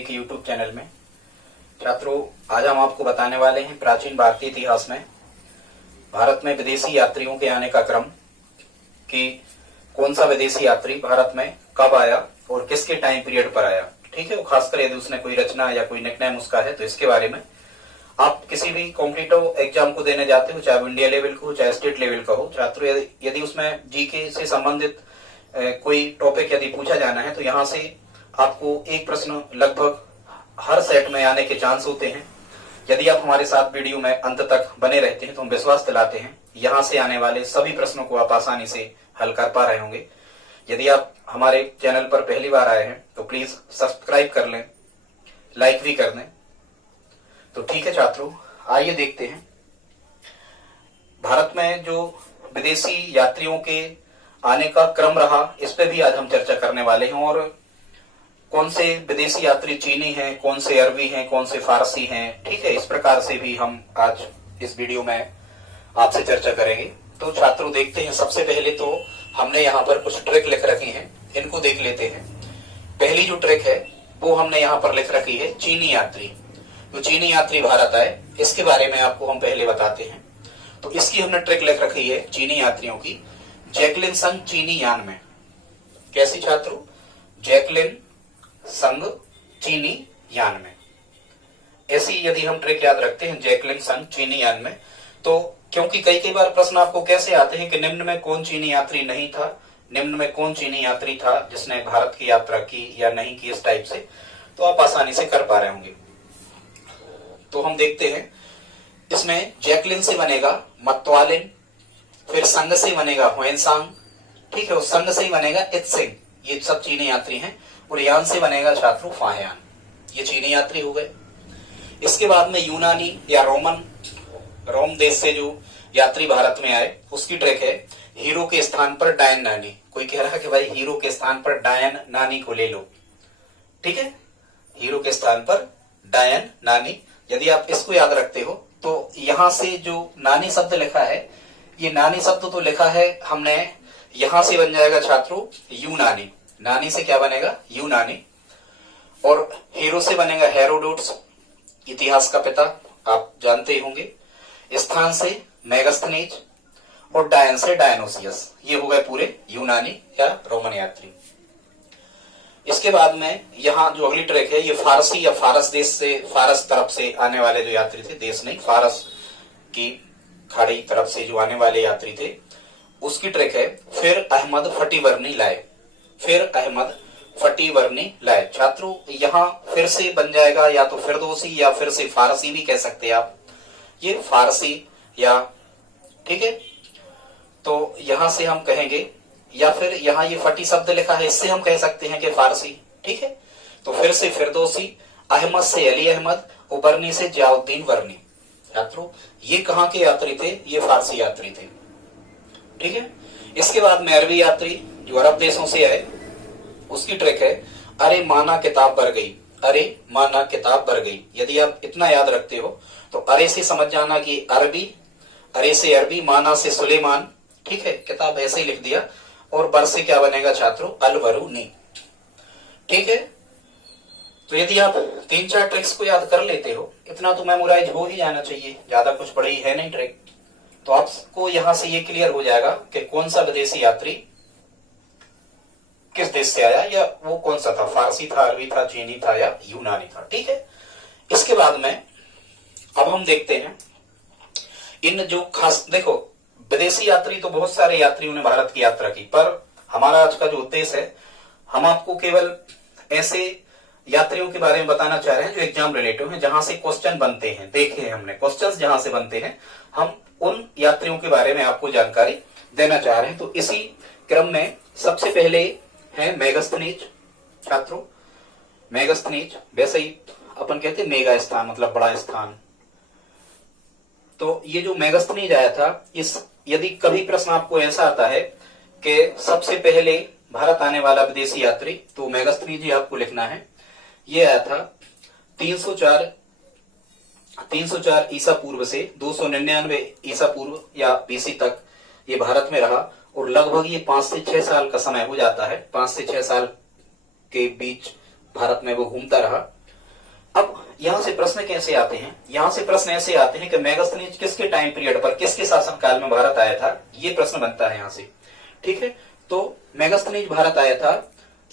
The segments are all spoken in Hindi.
सभी के YouTube चैनल में। छात्रों, आज हम आपको बताने वाले हैं प्राचीन भारतीय इतिहास में भारत में विदेशी यात्रियों के आने का क्रम, कि कौन सा विदेशी यात्री भारत में कब आया और किसके टाइम पीरियड पर आया। ठीक है, वो खासकर यदि उसने कोई रचना या कोई निकनेम उसका है तो इसके बारे में आप किसी भी कॉम्पिटिटिव एग्जाम को देने जाते हो, चाहे वो इंडिया लेवल को हो चाहे स्टेट लेवल का हो। छात्रों, यदि उसमें जीके से संबंधित कोई टॉपिक यदि पूछा जाना है तो यहाँ से आपको एक प्रश्न लगभग हर सेट में आने के चांस होते हैं। यदि आप हमारे साथ वीडियो में अंत तक बने रहते हैं तो हम विश्वास दिलाते हैं यहाँ से आने वाले सभी प्रश्नों को आप आसानी से हल कर पा रहे होंगे। यदि आप हमारे चैनल पर पहली बार आए हैं तो प्लीज सब्सक्राइब कर लें, लाइक भी कर दें। तो ठीक है छात्रों, आइए देखते हैं भारत में जो विदेशी यात्रियों के आने का क्रम रहा, इस पे भी आज हम चर्चा करने वाले हैं। और कौन से विदेशी यात्री चीनी हैं, कौन से अरबी हैं, कौन से फारसी हैं, ठीक है, इस प्रकार से भी हम आज इस वीडियो में आपसे चर्चा करेंगे। तो छात्रों देखते हैं, सबसे पहले तो हमने यहाँ पर कुछ ट्रिक लिख रखी हैं, इनको देख लेते हैं। पहली जो ट्रिक है वो हमने यहाँ पर लिख रखी है चीनी यात्री। तो चीनी यात्री भारत आए, इसके बारे में आपको हम पहले बताते हैं। तो इसकी हमने ट्रिक लिख रखी है चीनी यात्रियों की, जैकलिन संग चीनी यान में। कैसी छात्रों? जैकलिन संग चीनी यान में। ऐसी यदि हम ट्रिक याद रखते हैं जैकलिन संग चीनी यान में, तो क्योंकि कई बार प्रश्न आपको कैसे आते हैं कि निम्न में कौन चीनी यात्री नहीं था, निम्न में कौन चीनी यात्री था जिसने भारत की यात्रा की या नहीं की, इस टाइप से, तो आप आसानी से कर पा रहे होंगे। तो हम देखते हैं, इसमें जैकलिन से बनेगा मतवालिन, फिर संग से बनेगा हुएनसांग, ठीक है, उस संग से ही बनेगा इत्सिंग, ये सब चीनी यात्री हैं। और यान से बनेगा छात्रों फाहयान, ये चीनी यात्री हो गए। इसके बाद में यूनानी या रोम देश से जो यात्री भारत में आए उसकी ट्रिक है हीरो के स्थान पर डायन नानी। कोई कह रहा है कि भाई हीरो के स्थान पर डायन नानी को ले लो, ठीक है, हीरो के स्थान पर डायन नानी। यदि आप इसको याद रखते हो तो यहां से जो नानी शब्द लिखा है, ये नानी शब्द तो लिखा है हमने, यहां से बन जाएगा छात्रों यूनानी। नानी से क्या बनेगा? यूनानी। और हीरो से बनेगा हेरोडोटस, इतिहास का पिता, आप जानते ही होंगे। स्थान से मेगास्थनीज और डायन से डायनोसियस, ये हो गए पूरे यूनानी या रोमन यात्री। इसके बाद में यहाँ जो अगली ट्रैक है, ये फारसी या फारस देश से, फारस तरफ से आने वाले जो यात्री थे, देश नहीं, फारस की खाड़ी तरफ से जो आने वाले यात्री थे, उसकी ट्रैक है फिर अहमद फटीवर्नी लाए, फिर अहमद फटीवर्नी लाए। छात्रों, यहाँ फिर से बन जाएगा या तो फिरदौसी या फिर से फारसी भी कह सकते हैं आप, ये फारसी या, ठीक है। तो यहां से हम कहेंगे, या फिर यहाँ ये फटी शब्द लिखा है, इससे हम कह सकते हैं कि फारसी, ठीक है। तो फिर से फिरदौसी, अहमद से अली अहमद, उबरनी से जियाउद्दीन वर्नी। छात्रों, ये कहाँ के यात्री थे? ये फारसी यात्री थे, ठीक है। इसके बाद में अरबी यात्री जो अरब देशों से आए, उसकी ट्रिक है अरे माना किताब भर गई, अरे माना किताब भर गई। यदि आप इतना याद रखते हो तो अरे से समझ जाना कि अरबी, अरे से अरबी, माना से सुलेमान, ठीक है, किताब ऐसे ही लिख दिया। और बर से क्या बनेगा छात्रों? अलवरूनी, ठीक है। तो यदि आप 3-4 ट्रिक्स को याद कर लेते हो, इतना तो मेमोराइज हो ही जाना चाहिए, ज्यादा कुछ बड़ी है नहीं ट्रिक। तो आपको यहां से ये क्लियर हो जाएगा कि कौन सा विदेशी यात्री किस देश से आया, या वो कौन सा था, फारसी था, अरबी था, चीनी था या यूनानी था, ठीक है। इसके बाद में अब हम देखते हैं इन जो खास, देखो विदेशी यात्री तो बहुत सारे यात्रियों ने भारत की यात्रा की, पर हमारा आज का जो उद्देश्य है, हम आपको केवल ऐसे यात्रियों के बारे में बताना चाह रहे हैं जो एग्जाम रिलेटिव हैं, जहां से क्वेश्चन बनते हैं। देखे हैं हमने क्वेश्चंस जहां से बनते हैं, हम उन यात्रियों के बारे में आपको जानकारी देना चाह रहे हैं। तो इसी क्रम में सबसे पहले है मेगास्थनीज। छात्रों, मेगास्थनीज, वैसे ही अपन कहते हैं मेगा स्थान, मतलब बड़ा स्थान। तो ये जो मेगास्थनीज आया था, इस यदि कभी प्रश्न आपको ऐसा आता है कि सबसे पहले भारत आने वाला विदेशी यात्री, तो मेगास्थनीज ही आपको लिखना है। ये आया था 304 ईसा पूर्व से 299 ईसा पूर्व या बीसी तक ये भारत में रहा, और लगभग ये 5 से 6 साल का समय हो जाता है, 5 से 6 साल के बीच भारत में वो घूमता रहा। अब यहां से प्रश्न कैसे आते हैं, यहां से प्रश्न ऐसे आते हैं कि मेगास्थनीज किसके टाइम पीरियड पर, किसके शासनकाल में भारत आया था, ये प्रश्न बनता है यहां से। ठीक है, तो मेगास्थनीज भारत आया था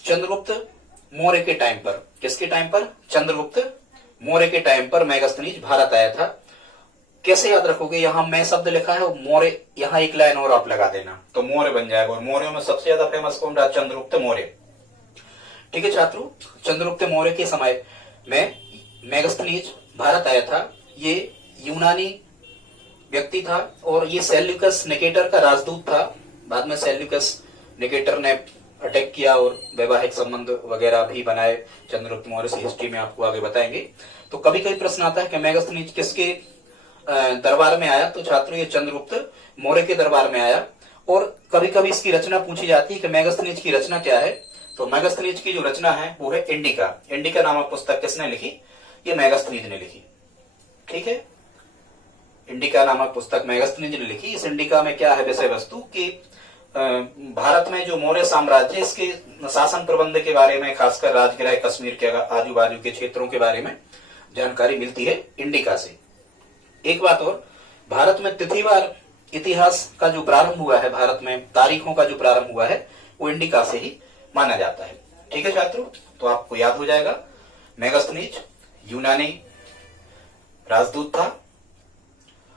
चंद्रगुप्त मौर्य के टाइम पर। किसके टाइम पर? चंद्रगुप्त मौर्य के टाइम पर मेगास्थनीज भारत आया था। कैसे याद रखोगे, यहां मैं शब्द लिखा है मौर्य, यहां एक लाइन और आप लगा देना तो मौर्य बन जाएगा। और मौर्यों में सबसे ज्यादा फेमस कौन रहा? चंद्रगुप्त मौर्य। ठीक है छात्रों, चंद्रगुप्त मौर्य के समय में मेगास्थनीज भारत आया था। ये यूनानी व्यक्ति था और ये सेल्यूकस निकेटर का राजदूत था। बाद में सेल्यूकस निकेटर ने अटैक किया और वैवाहिक संबंध वगैरह भी बनाए चंद्रगुप्त मौर्य से, हिस्ट्री में आपको आगे बताएंगे। तो कभी कभी प्रश्न आता है कि मेगास्थनीज किसके दरबार में आया, तो छात्रों ये चंद्रगुप्त मौर्य के दरबार में आया। और कभी कभी इसकी रचना पूछी जाती है कि मेगास्थनीज की रचना क्या है, तो मेगास्थनीज की जो रचना है वो है इंडिका। इंडिका नामक पुस्तक किसने लिखी? ये मेगास्थनीज ने लिखी। ठीक है, इंडिका नामक पुस्तक मेगास्थनीज ने लिखी। इस इंडिका में क्या है विषय वस्तु कि भारत में जो मौर्य साम्राज्य, इसके शासन प्रबंध के बारे में, खासकर राजगृह कश्मीर के आजू बाजू के क्षेत्रों के बारे में जानकारी मिलती है इंडिका से। एक बात और, भारत में तिथिवार इतिहास का जो प्रारंभ हुआ है, भारत में तारीखों का जो प्रारंभ हुआ है वो इंडिका से ही माना जाता है। ठीक है छात्रों, तो आपको याद हो जाएगा मेगास्थनीज यूनानी राजदूत था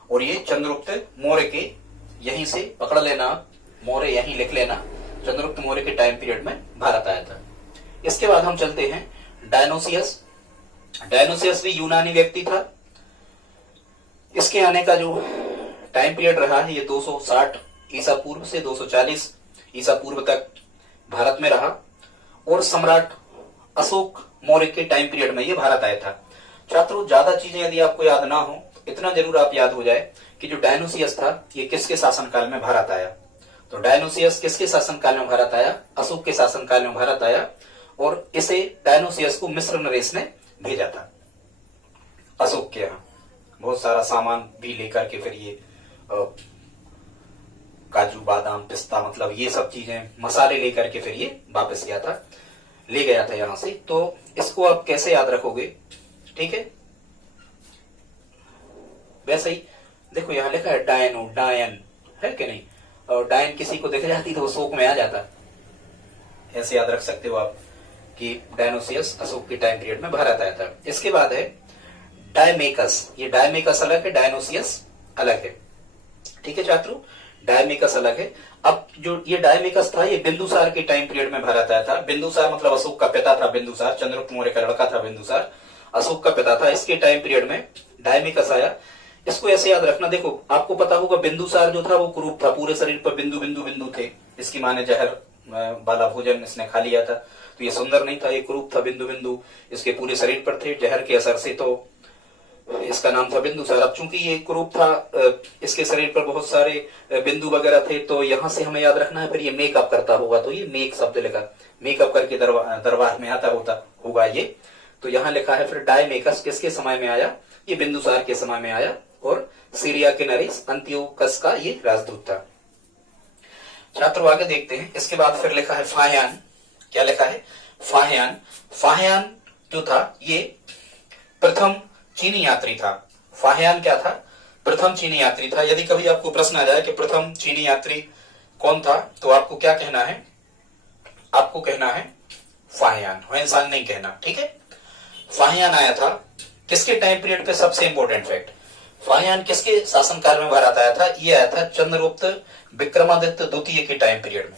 और ये चंद्रगुप्त मौर्य के, यहीं से पकड़ लेना, मौर्य यहीं लिख लेना, चंद्रगुप्त मौर्य के टाइम पीरियड में भारत आया था। इसके बाद हम चलते हैं डायनोसियस। डायनोसियस भी यूनानी व्यक्ति था। इसके आने का जो टाइम पीरियड रहा है ये 260 ईसा पूर्व से 240 ईसा पूर्व तक भारत में रहा और सम्राट अशोक मौर्य के टाइम पीरियड में ये भारत आया था। छात्रों ज्यादा चीजें यदि आपको याद ना हो, इतना जरूर आप याद हो जाए कि जो डायनोसियस था ये किसके शासनकाल में भारत आया। तो डायनोसियस किसके शासनकाल में भारत आया? अशोक के शासनकाल में भारत आया। और इसे डायनोसियस को मिस्र नरेश ने भेजा था अशोक के यहाँ, बहुत सारा सामान भी लेकर के। फिर ये काजू बादाम पिस्ता, मतलब ये सब चीजें, मसाले लेकर के फिर ये वापस गया था, ले गया था यहां से। तो इसको आप कैसे याद रखोगे? ठीक है, वैसे ही देखो यहां लिखा है डायनो, डायन है कि नहीं, और डायन किसी को दिख जाती तो वो शोक में आ जाता। ऐसे याद रख सकते हो आप कि डायनोसियस अशोक के टाइम पीरियड में भारत आया था। इसके बाद है डायमेकस। ये डायमेकस अलग है, डायनोसियस अलग है। ठीक है छात्रों, डायमेकस अलग है। अब जो ये डायमेकस था ये बिंदुसार के टाइम पीरियड में भारत आया था। बिंदुसार मतलब अशोक का पिता था बिंदुसार, चंद्रगुप्त मौर्य का लड़का था बिंदुसार, अशोक का पिता था। इसके टाइम पीरियड में डायमेकस आया। इसको ऐसे याद रखना, देखो आपको पता होगा बिंदुसार जो था वो कुरूप था, पूरे शरीर पर बिंदु बिंदु बिंदु थे। इसकी माँ ने जहर वाला भोजन इसने खा लिया था तो ये सुंदर नहीं था, ये कुरूप था, बिंदु बिंदु इसके पूरे शरीर पर थे जहर के असर से, तो इसका नाम था बिंदुसार। अब चूंकि ये कुरूप था, इसके शरीर पर बहुत सारे बिंदु वगैरह थे, तो यहां से हमें याद रखना है फिर ये मेकअप करता होगा, तो ये मेक शब्द लिखा, मेकअप करके दरबार में आता होगा ये। तो यहाँ लिखा है फिर डायमेकस किसके समय में आया? ये बिंदुसार के समय में आया और सीरिया के नरेश अंत्योकस का ये राजदूत था। छात्रों आगे देखते हैं। इसके बाद फिर लिखा है फाह्यान। क्या लिखा है? फाह्यान। फाह्यान जो था ये प्रथम चीनी यात्री था। फाह्यान क्या था? प्रथम चीनी यात्री था। यदि कभी आपको प्रश्न आ जाए कि प्रथम चीनी यात्री कौन था, तो आपको क्या कहना है? आपको कहना है फाह्यान, ह्वेनसांग नहीं कहना। ठीक है, फाह्यान आया था किसके टाइम पीरियड पे? सबसे इंपॉर्टेंट फैक्ट, फाह्यान किसके शासनकाल में भारत आया था? ये आया था चंद्रगुप्त विक्रमादित्य द्वितीय के टाइम पीरियड में।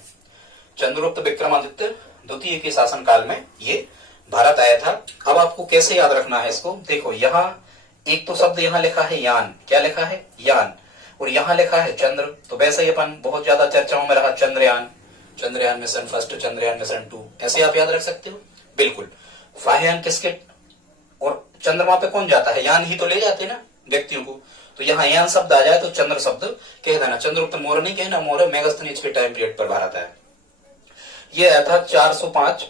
चंद्रगुप्त विक्रमादित्य द्वितीय के शासनकाल में ये भारत आया था। अब आपको कैसे याद रखना है इसको? देखो यहाँ एक तो शब्द यहाँ लिखा है यान। क्या लिखा है? यान। और यहाँ लिखा है चंद्र, तो वैसे ही अपन बहुत ज्यादा चर्चाओं में रहा Chandrayaan, Chandrayaan mission first, Chandrayaan mission 2, ऐसे आप याद रख सकते हो। बिल्कुल, फाह्यान किसके, और चंद्रमा पे कौन जाता है? यान ही तो ले जाते ना व्यक्तियों को, तो यहाँ यान शब्द आ जाए तो चंद्र शब्द कह देना। चंद्रगुप्त मौर्य नहीं कहना, मौर्य मेगास्थनीज के टाइम पीरियड पर भारत आया। ये आया था 405।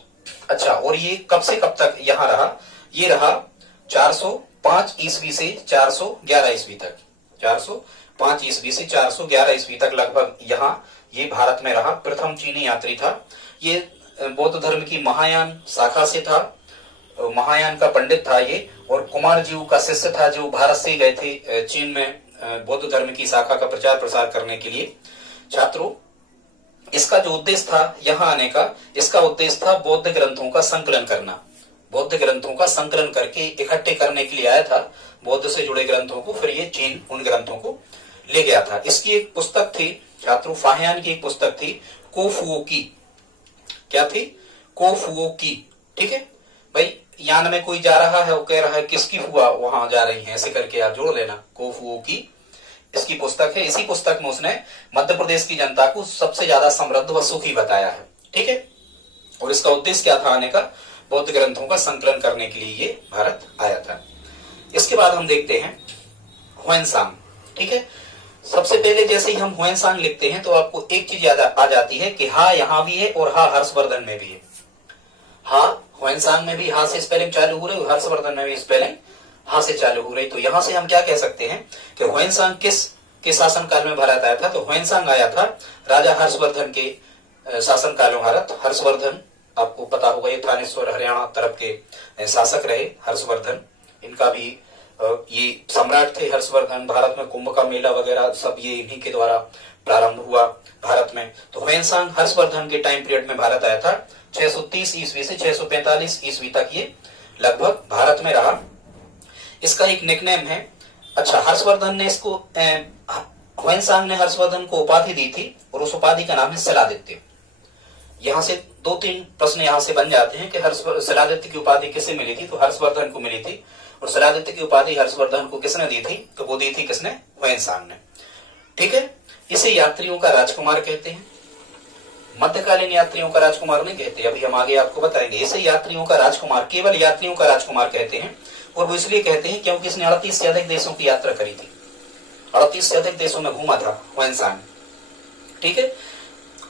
अच्छा, और ये कब से कब तक यहाँ रहा? ये रहा 405 ईस्वी से 411 ईस्वी तक। 405 ईस्वी से 411 ईस्वी तक लगभग यहाँ ये भारत में रहा। प्रथम चीनी यात्री था। ये बौद्ध धर्म की महायान शाखा से था महायान का पंडित था ये, और कुमार जीव का शिष्य था जो भारत से गए थे चीन में बौद्ध धर्म की शाखा का प्रचार प्रसार करने के लिए। छात्रों, इसका जो उद्देश्य था यहाँ आने का, इसका उद्देश्य था बौद्ध ग्रंथों का संकलन करना। बौद्ध ग्रंथों का संकलन करके इकट्ठे करने के लिए आया था बौद्ध से जुड़े ग्रंथों को, फिर ये चीन उन ग्रंथों को ले गया था। इसकी एक पुस्तक थी छात्रों, फाहियान की एक पुस्तक थी कोफुओ की। क्या थी? कोफुओ की। ठीक है भाई, यान में कोई जा रहा है, वो कह रहा है किसकी फुआ वहां जा रही है, ऐसे करके आप जोड़ लेना, कोफुओ की इसकी पुस्तक है। इसी पुस्तक में उसने मध्य प्रदेश की जनता को सबसे ज्यादा समृद्ध व सुखी बताया है। ठीक है, और इसका उद्देश्य क्या था आने का? बौद्ध ग्रंथों का संकलन करने के लिए ये भारत आया था। इसके बाद हम देखते हैं ह्वेनसांग। ठीक है, सबसे पहले जैसे ही हम ह्वेनसांग लिखते हैं तो आपको एक चीज याद आ जाती है कि हा यहाँ भी है और हा हर्षवर्धन में भी है। हा ह्वेनसांग में भी हा से स्पेलिंग चालू हो रही, हर्षवर्धन में भी स्पेलिंग हा से चालू हो रही। तो यहां से हम क्या कह सकते हैं कि ह्वेनसांग किस के शासन काल में भारत आया था? तो ह्वेनसांग आया था राजा हर्षवर्धन के शासन काल में भारत। हर्षवर्धन आपको पता होगा ये थानेश्वर हरियाणा तरफ के शासक रहे हर्षवर्धन। इनका भी ये सम्राट थे हर्षवर्धन। भारत में कुंभ का मेला वगैरह सब ये इन्हीं के द्वारा प्रारंभ हुआ भारत में। तो ह्वेनसांग हर्षवर्धन के टाइम पीरियड में भारत आया था। 630 ईस्वी से 645 ईस्वी तक ये लगभग भारत में रहा। इसका एक निकनेम है। अच्छा, हर्षवर्धन ने इसको ह्वेनसांग ने हर्षवर्धन को उपाधि दी थी और उस उपाधि का नाम है शिलादित्य। यहां से 2-3 प्रश्न यहां से बन जाते हैं कि शिलादित्य की उपाधि किसे मिली थी? तो हर्षवर्धन को मिली थी। और शिलादित्य की उपाधि हर्षवर्धन को किसने दी थी? तो वो दी थी किसने? ह्वेनसांग ने। ठीक है, इसे यात्रियों का राजकुमार कहते हैं। मध्यकालीन यात्रियों का राजकुमार नहीं कहते, अभी हम आगे आपको बताएंगे। इसे यात्रियों का राजकुमार, केवल यात्रियों का राजकुमार कहते हैं। और वो इसलिए कहते हैं क्योंकि इसने 38 से अधिक देशों की यात्रा करी थी। 38 से अधिक देशों में घूमा था ह्वेनसांग। ठीक है,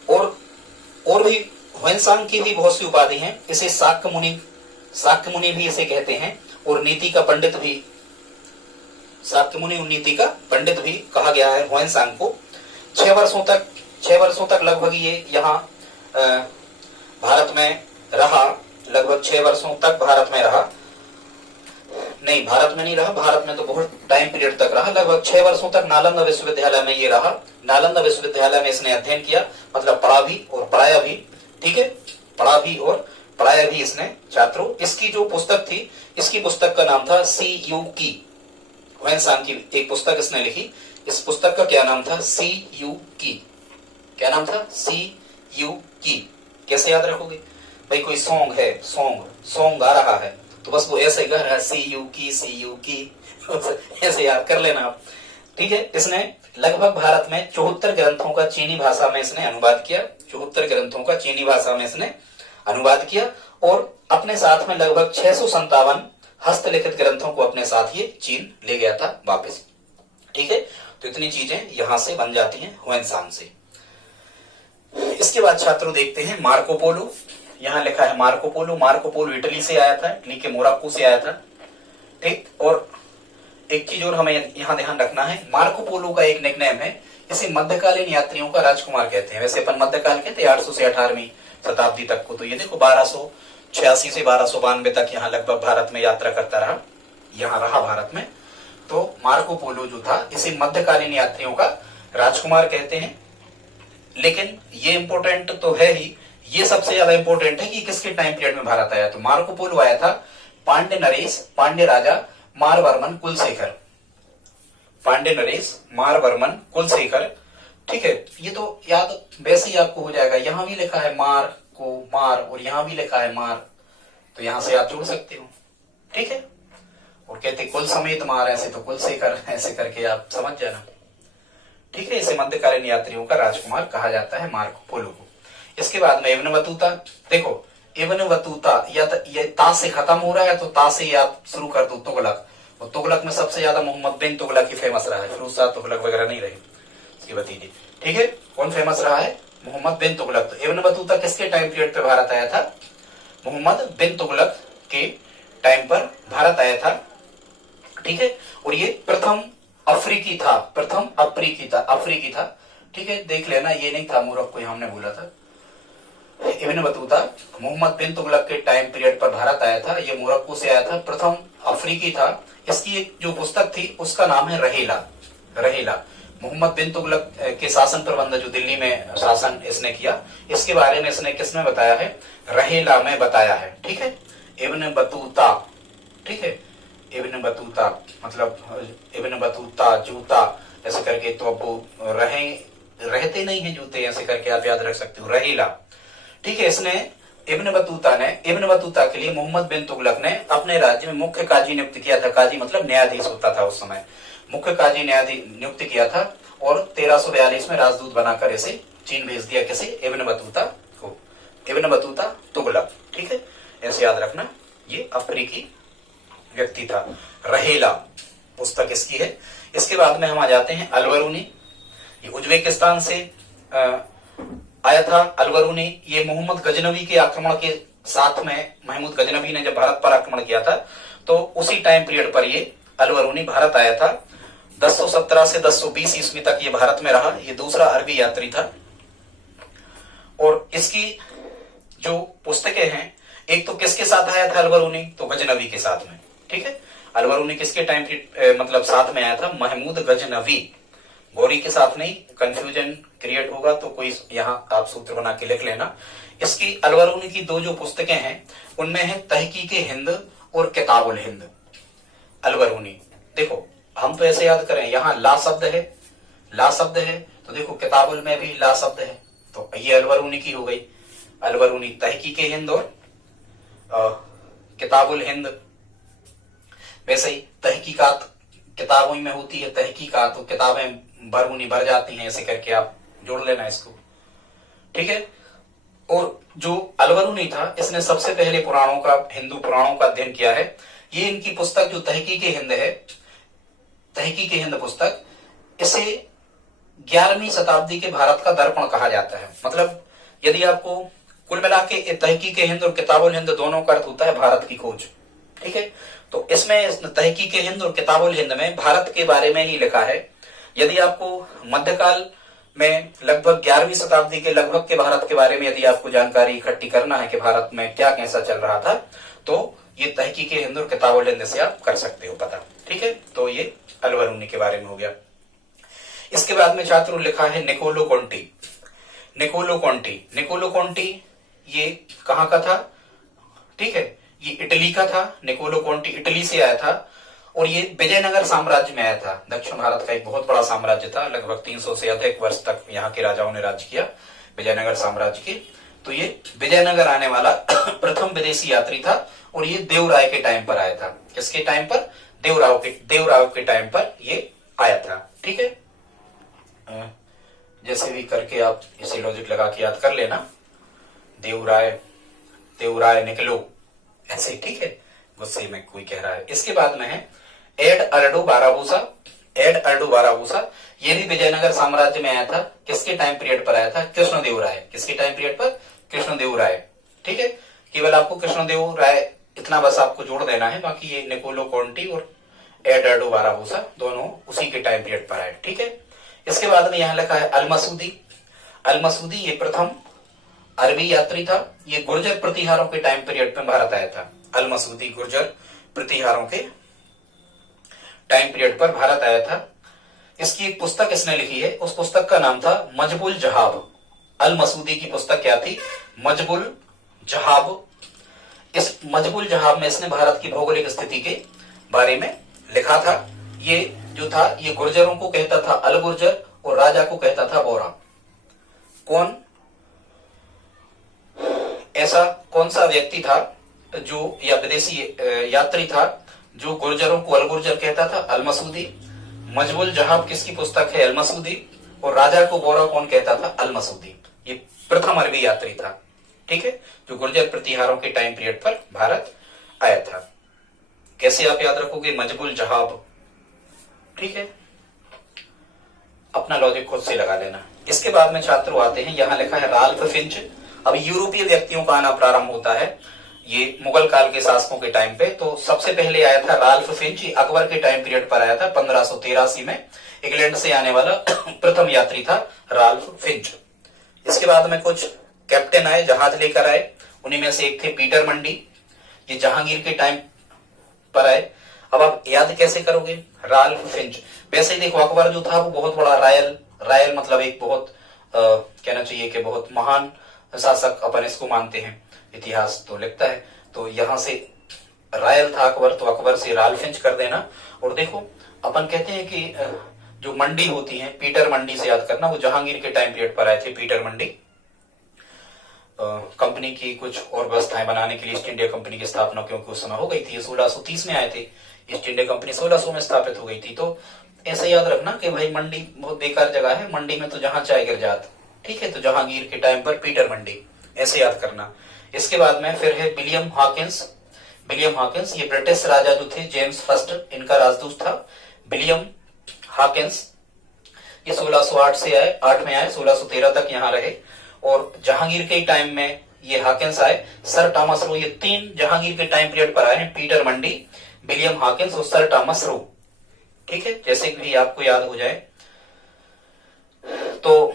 और भी ह्वेनसांग की भी बहुत सी उपाधि हैं। इसे शाक्य मुनि भी इसे कहते हैं, और नीति का पंडित भी, शाक्य मुनि और नीति का पंडित भी कहा गया है ह्वेनसांग को। 6 वर्षों तक लगभग ये यहाँ भारत में रहा। लगभग 6 वर्षों तक भारत में रहा। नहीं, भारत में नहीं रहा, भारत में तो बहुत टाइम पीरियड तक रहा। लगभग 6 वर्षों तक नालंदा विश्वविद्यालय में ये रहा। नालंदा विश्वविद्यालय में इसने अध्ययन किया, मतलब पढ़ा भी और पढ़ाया भी। ठीक है, पढ़ा भी और पढ़ाया भी इसने। छात्रों, इसकी जो पुस्तक थी, इसकी पुस्तक का नाम था सी यू की। ह्वेनसांग की एक पुस्तक इसने लिखी। इस पुस्तक का क्या नाम था? सी यू की। क्या नाम था? सी यू की। कैसे याद रखोगे भाई? कोई सॉन्ग है, सॉन्ग गा रहा है तो बस वो ऐसे गा रहा है, सी यू की ऐसे याद कर लेना आप। ठीक है, इसने लगभग भारत में 74 ग्रंथों का चीनी भाषा में इसने अनुवाद किया। 74 ग्रंथों का चीनी भाषा में इसने अनुवाद किया, और अपने साथ में लगभग 657 हस्तलिखित ग्रंथों को अपने साथ ये चीन ले गया था वापस। ठीक है, तो इतनी चीजें यहां से बन जाती हैं ह्वेनसांग से। इसके बाद छात्रों देखते हैं मार्को पोलो। यहां लिखा है Marco Polo. Marco Polo Italy से आया था, इटली के मोरक्को से आया था। ठीक, और एक चीज और हमें यहां ध्यान रखना है, मार्को पोलो का एक निकनेम है। इसे मध्यकालीन यात्रियों का राजकुमार कहते हैं। वैसे अपन मध्यकाल कहते हैं 800 से 18वीं शताब्दी तक को। तो ये देखो 1286 से 1292 तक यहाँ लगभग भारत में यात्रा करता रहा, यहाँ रहा भारत में। तो मार्को पोलो जो था, इसे मध्यकालीन यात्रियों का राजकुमार कहते हैं। लेकिन ये इंपॉर्टेंट तो है ही, ये सबसे ज्यादा इंपॉर्टेंट है कि किसके टाइम पीरियड में भारत आया। तो मार्को पोलो आया था पांड्य नरेश, पांड्य राजा मारवर्मन कुलशेखर। पांड्य नरेश मारवर्मन कुलशेखर। ठीक है, ये तो याद वैसे ही आपको हो जाएगा। यहां भी लिखा है मार को मार, और यहां भी लिखा है मार, तो यहां से आप जोड़ सकते हो। ठीक है, और कहते कुल समेत मार, ऐसे तो कुलशेखर, ऐसे करके आप समझ जाना। ठीक है, इसे मध्यकालीन यात्रियों का राजकुमार कहा जाता है मार्को पोलो को। इसके बाद में इब्न बतूता। देखो इब्न बतूता, या ये ता से खत्म हो रहा है तो ता से आप शुरू कर दो तुगलक। और तुगलक में सबसे ज्यादा मोहम्मद बिन तुगलक ही फेमस रहा है, फिरोज शाह तुगलक वगैरह नहीं रहे इसकी भतीजे। ठीक है, कौन फेमस रहा है? मोहम्मद बिन तुगलक। तो इब्न बतूता किसके टाइम पीरियड पे भारत आया था? मोहम्मद बिन तुगलक के टाइम पर भारत आया था। ठीक है, और ये प्रथम अफ्रीकी था, अफ्रीकी था। ठीक है, देख लेना, ये नहीं था मोरक्को, हमने बोला था। इब्न बतूता मोहम्मद बिन तुगलक के टाइम पीरियड पर भारत आया था। ये मोरक्को से आया था, प्रथम अफ्रीकी था। इसकी एक जो पुस्तक थी उसका नाम है रहेला। रहेला मोहम्मद बिन तुगलक के शासन प्रबंध, जो दिल्ली में शासन इसने किया, इसके बारे में इसने किसमें बताया है? रहेला में बताया है। ठीक है, इब्न बतूता। ठीक है, इब्न बतूता मतलब इब्न बतूता जूता ऐसे करके, तो अब वो रहते नहीं है जूते ऐसे करके आप याद रख सकते हो, रहेला। ठीक है, इसने इब्न बतूता के लिए मोहम्मद बिन तुगलक ने अपने राज्य में मुख्य काजी नियुक्त किया था। काजी मतलब न्यायाधीश होता था उस समय, मुख्य काजी न्यायाधीश नियुक्त किया था और 1342 में राजदूत बनाकर इसे चीन भेज दिया। किसे? इब्न बतूता को, इब्न बतूता तुगलक। ठीक है, ऐसे याद रखना, ये अफ्रीकी व्यक्ति था। रहेला पुस्तक इसकी है। इसके बाद में हम आ जाते हैं अलबरूनी। ये उज्बेकिस्तान से आया था अलबरूनी। ये मोहम्मद गजनवी के आक्रमण के साथ में, महमूद गजनवी ने जब भारत पर आक्रमण किया था तो उसी टाइम पीरियड पर ये अलबरूनी भारत आया था। 1017 से 1020 ईस्वी तक ये भारत में रहा। ये दूसरा अरबी यात्री था। और इसकी जो पुस्तकें हैं, एक तो किसके साथ आया था अलबरूनी? तो गजनवी के साथ में। ठीक है, अलबरूनी किसके टाइम मतलब साथ में आया था? महमूद गजनवी, गौरी के साथ नहीं, कंफ्यूजन क्रिएट होगा तो कोई यहां आप सूत्र बना के लिख लेना। इसकी अलबरूनी की दो जो पुस्तकें हैं उनमें है तहकीके हिंद और किताबुल हिंद। अलबरूनी, देखो हम तो ऐसे याद करें, यहां ला शब्द है, ला शब्द है, तो देखो किताबुल में भी ला शब्द है, तो ये अलबरूनी की हो गई। अलबरूनी तहकीके हिंद और किताबुल हिंद। वैसे ही तहकीकात किताबों में होती है, तहकीकात, तो किताबें बरूनी भर जाती हैं, ऐसे करके आप जोड़ लेना इसको। ठीक है, और जो अलबरूनी था इसने सबसे पहले पुराणों का, हिंदू पुराणों का अध्ययन किया है। ये इनकी पुस्तक जो तहकीके हिंद है, तहकीके हिंद पुस्तक, इसे 11वीं शताब्दी के भारत का दर्पण कहा जाता है। मतलब यदि आपको कुल मिला के तहकीके हिंद और किताबुल हिंद दोनों का अर्थ होता है भारत की खोज। ठीक है, तो इसमें तहकीके हिंद और किताबुल हिंद में भारत के बारे में ही लिखा है। यदि आपको मध्यकाल में लगभग 11वीं शताब्दी के लगभग के भारत के बारे में यदि आपको जानकारी इकट्ठी करना है कि भारत में क्या कैसा चल रहा था, तो ये तहकीके हिंद और किताबुल हिंद से आप कर सकते हो पता। ठीक है, तो ये अलबरूनी के बारे में हो गया। इसके बाद में छात्रों लिखा है Niccolo Conti. Niccolo Conti, Niccolo Conti ये कहां का था? ठीक है, ये इटली का था। निकोलो कोंटी इटली से आया था और ये विजयनगर साम्राज्य में आया था। दक्षिण भारत का एक बहुत बड़ा साम्राज्य था, लगभग 300 से अधिक वर्ष तक यहाँ के राजाओं ने राज्य किया, विजयनगर साम्राज्य के। तो ये विजयनगर आने वाला प्रथम विदेशी यात्री था और ये देवराय के टाइम पर आया था। किसके टाइम पर? देवराव के टाइम पर ये आया था। ठीक है, जैसे भी करके आप इसे लॉजिक लगा के याद कर लेना। देवराय निकलो ऐसे। ठीक है, गुस्से में कोई कह रहा है। इसके बाद में है एड अर्डो बाराबूसा। एड अर्डो बाराबूसा ये भी विजयनगर साम्राज्य में आया था। किसके टाइम पीरियड पर आया था? कृष्णदेव राय। किसके टाइम पीरियड पर? कृष्णदेव राय। ठीक है, केवल आपको कृष्णदेव राय इतना बस आपको जोड़ देना है, बाकी ये निकोलो कोंटी और एड अर्डो बाराबूसा दोनों उसी के टाइम पीरियड पर आए। ठीक है, इसके बाद में यहां लिखा है अलमसूदी। अलमसूदी ये प्रथम अरबी यात्री था। ये गुर्जर प्रतिहारों के टाइम पीरियड में भारत आया था। अलमसूदी गुर्जर प्रतिहारों के टाइम पीरियड पर भारत आया था। इसकी एक पुस्तक इसने लिखी है, उस पुस्तक का नाम था मजबुल जहाब। अलमसूदी की पुस्तक क्या थी? मजबुल जहाब। इस मजबुल जहाब में इसने भारत की भौगोलिक स्थिति के बारे में लिखा था। ये जो था ये गुर्जरों को कहता था अल गुर्जर और राजा को कहता था बोरा। कौन ऐसा कौन सा व्यक्ति था जो, या विदेशी यात्री था जो गुर्जरों को अल गुर्जर कहता था? अलमसूदी। मजबुल जहाब किसकी पुस्तक है? अलमसूदी। और राजा को बोरा कौन कहता था? अलमसूदी। ये प्रथम अरबी यात्री था। ठीक है, जो गुर्जर प्रतिहारों के टाइम पीरियड पर भारत आया था। कैसे आप याद रखोगे? मजबुल जहाब। ठीक है, अपना लॉजिक खुद से लगा लेना। इसके बाद में छात्रों आते हैं, यहां लिखा है राल्फ फिंच। अब यूरोपीय व्यक्तियों का आना प्रारंभ होता है ये मुगल काल के शासकों के टाइम पे। तो सबसे पहले आया था राल्फ फिंच। अकबर के टाइम पीरियड पर आया था 1583 में। इंग्लैंड से आने वाला प्रथम यात्री था राल्फ फिंच। इसके बाद में कुछ कैप्टन आए, जहाज लेकर आए, उन्हीं में से एक थे पीटर मंडी। ये जहांगीर के टाइम पर आए। अब आप याद कैसे करोगे? Ralph Finch. वैसे ही देखो, अकबर जो था वो बहुत बड़ा रायल मतलब एक बहुत कहना चाहिए कि बहुत महान शासक अपन इसको मानते हैं, इतिहास तो लिखता है। तो यहां से रायल था अकबर, तो अकबर से राल्फ फिंच कर देना। और देखो, अपन कहते हैं कि जो मंडी होती है, पीटर मंडी से याद करना, वो जहांगीर के टाइम पीरियड पर आए थे पीटर मंडी। कंपनी की कुछ और व्यवस्थाएं बनाने के लिए ईस्ट इंडिया कंपनी की स्थापना क्योंकि उस समय हो गई थी। 1630 में आए थे। ईस्ट इंडिया कंपनी 1600 में स्थापित हो गई थी। तो ऐसे याद रखना कि भाई मंडी बहुत बेकार जगह है, मंडी में तो जहां चाय गिर जात। ठीक है, तो जहांगीर के टाइम पर पीटर मंडी, ऐसे याद करना। इसके बाद में फिर है विलियम हॉकिंस। विलियम हॉकिंस ये ब्रिटिश राजा जो थे, जेम्स फर्स्ट, इनका राजदूत था विलियम हॉकिंस। ये 1608 से आए, 8 में आए, 1613 तक यहाँ रहे। और जहांगीर के टाइम में ये हॉकिंस आए, सर टॉमस रो। ये 3 जहांगीर के टाइम पीरियड पर आए हैं, पीटर मंडी, विलियम हॉकिंस और सर टॉमस रो। ठीक है, जैसे भी आपको याद हो जाए। तो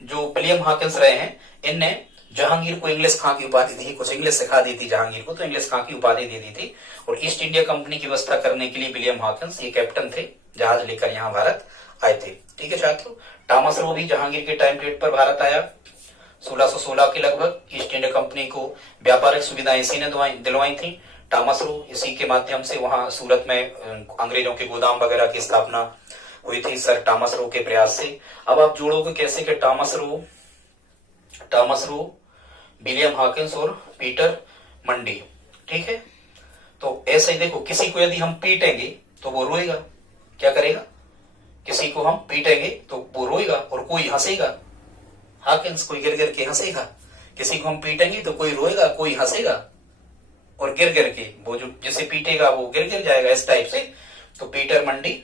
जो विलियम हॉकिंस रहे हैं, इनने जहांगीर को इंग्लिश खां की उपाधि दी, कुछ इंग्लिश सिखा दी थी जहांगीर को, तो इंग्लिश खां की उपाधि दे दी थी। और ईस्ट इंडिया कंपनी की व्यवस्था करने के लिए विलियम हॉकिंस ये कैप्टन थे, जहाज लेकर यहाँ भारत आए थे। ठीक है छात्रों, टॉमस रो भी जहांगीर के टाइम पीरियड पर भारत आया 1616 के लगभग। ईस्ट इंडिया कंपनी को व्यापारिक सुविधाएं इसी ने दिलवाई थी, टॉमस रो। इसी के माध्यम से वहां सूरत में अंग्रेजों के गोदाम वगैरह की स्थापना हुई थी सर टॉमस रो के प्रयास से। अब आप जोड़ोगे कैसे कि टॉमस रो, विलियम हॉकिंस और पीटर मंडी। ठीक है, तो ऐसे ही देखो, किसी को यदि हम पीटेंगे तो वो रोएगा, क्या करेगा? किसी को हम पीटेंगे तो वो रोएगा और कोई हंसेगा। हॉकिंस कोई गिर गिर के हंसेगा। किसी को हम पीटेंगे तो कोई रोएगा, कोई हंसेगा और गिर गिर के वो जो जिसे पीटेगा वो गिर गिर जाएगा, इस टाइप से। तो पीटर मंडी,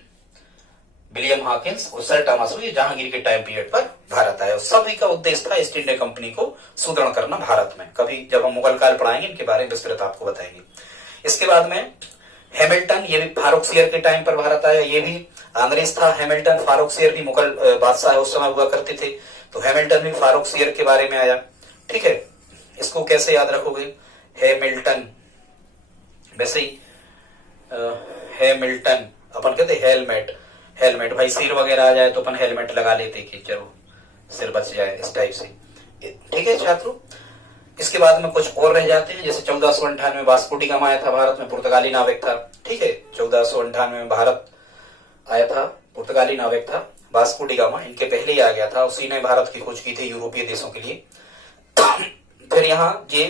विलियम हॉकिंस और सर टॉमस रो ये जहांगीर के टाइम पीरियड पर भारत आए। और सभी का उद्देश्य था ईस्ट इंडिया कंपनी को सुदृढ़ करना भारत में। कभी जब हम मुगल काल पढ़ाएंगे इनके बारे में विस्तृत आपको बताएंगे। इसके बाद में हैमिल्टन, ये भी फारुखसियर के टाइम पर भारत आया। ये भी अंग्रेज था हैमिल्टन। फारुखसियर भी मुगल बादशाह उस समय हुआ करते थे, तो हैमिल्टन भी फारुखसियर के बारे में आया। ठीक है, इसको कैसे याद रखोगे? हैमिल्टन, वैसे ही हैमिल्टन, अपन कहते हेलमेट भाई, सिर वगैरह आ जाए तो अपन हेलमेट लगा लेते कि चलो सिर बच जाए, इस टाइप से। ठीक है छात्रों, इसके बाद में कुछ और रह जाते हैं। जैसे 1498 में वास्को डी गामा आया था भारत में, पुर्तगाली नाविक था। ठीक है, 1498 में भारत आया था, पुर्तगाली नाविक था वास्को डी गामा। इनके पहले ही आ गया था, उसी ने भारत की खोज की थी यूरोपीय देशों के लिए। फिर यहाँ ये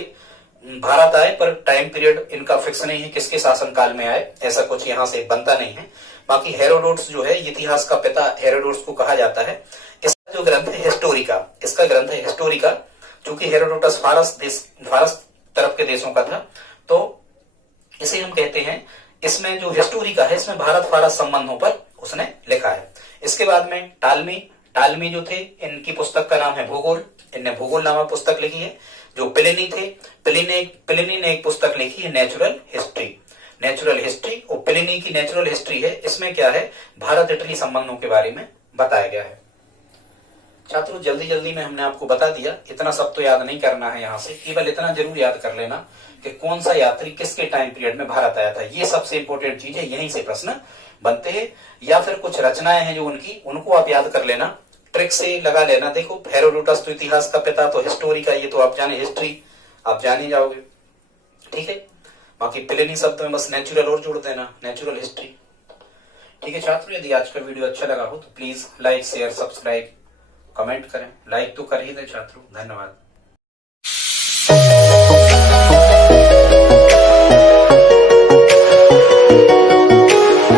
भारत आए, पर टाइम पीरियड इनका फिक्स नहीं है किसके शासनकाल में आए, ऐसा कुछ यहाँ से बनता नहीं है। बाकी हेरोडोटस जो है इतिहास का पिता, हेरोडोटस को कहा जाता है। इसका जो ग्रंथ है हिस्टोरिका, चूंकि हेरोडोटस फारस तरफ के देशों का था, तो इसे हम कहते हैं, इसमें जो हिस्टोरिका है इसमें भारत फारस संबंधों पर उसने लिखा है। इसके बाद में टालमी जो थे, इनकी पुस्तक का नाम है भूगोल। इनने भूगोल नामक पुस्तक लिखी है। जो प्लिनी थे, प्लिनी ने एक पुस्तक लिखी है नेचुरल हिस्ट्री। और प्लिनी की नेचुरल हिस्ट्री है, इसमें क्या है, भारत इटली संबंधों के बारे में बताया गया है। छात्रों, जल्दी में हमने आपको बता दिया, इतना सब तो याद नहीं करना है। यहाँ से केवल इतना जरूर याद कर लेना कि कौन सा यात्री किसके टाइम पीरियड में भारत आया था। ये सबसे इंपॉर्टेंट चीज है, यहीं से प्रश्न बनते हैं। या फिर कुछ रचनाएं हैं जो उनको आप याद कर लेना, ट्रिक से लगा लेना। देखो, हेरोडोटस तो इतिहास का पिता, तो हिस्टोरिका ये तो आप जाने, हिस्ट्री आप जान ही जाओगे। ठीक है, बाकी प्लिनी शब्द में बस नेचुरल और जोड़ देना, नेचुरल हिस्ट्री। ठीक है छात्रों, यदि आज का वीडियो अच्छा लगा हो तो please like, share, subscribe, comment करें। लाइक तो कर ही दे छात्रों। धन्यवाद।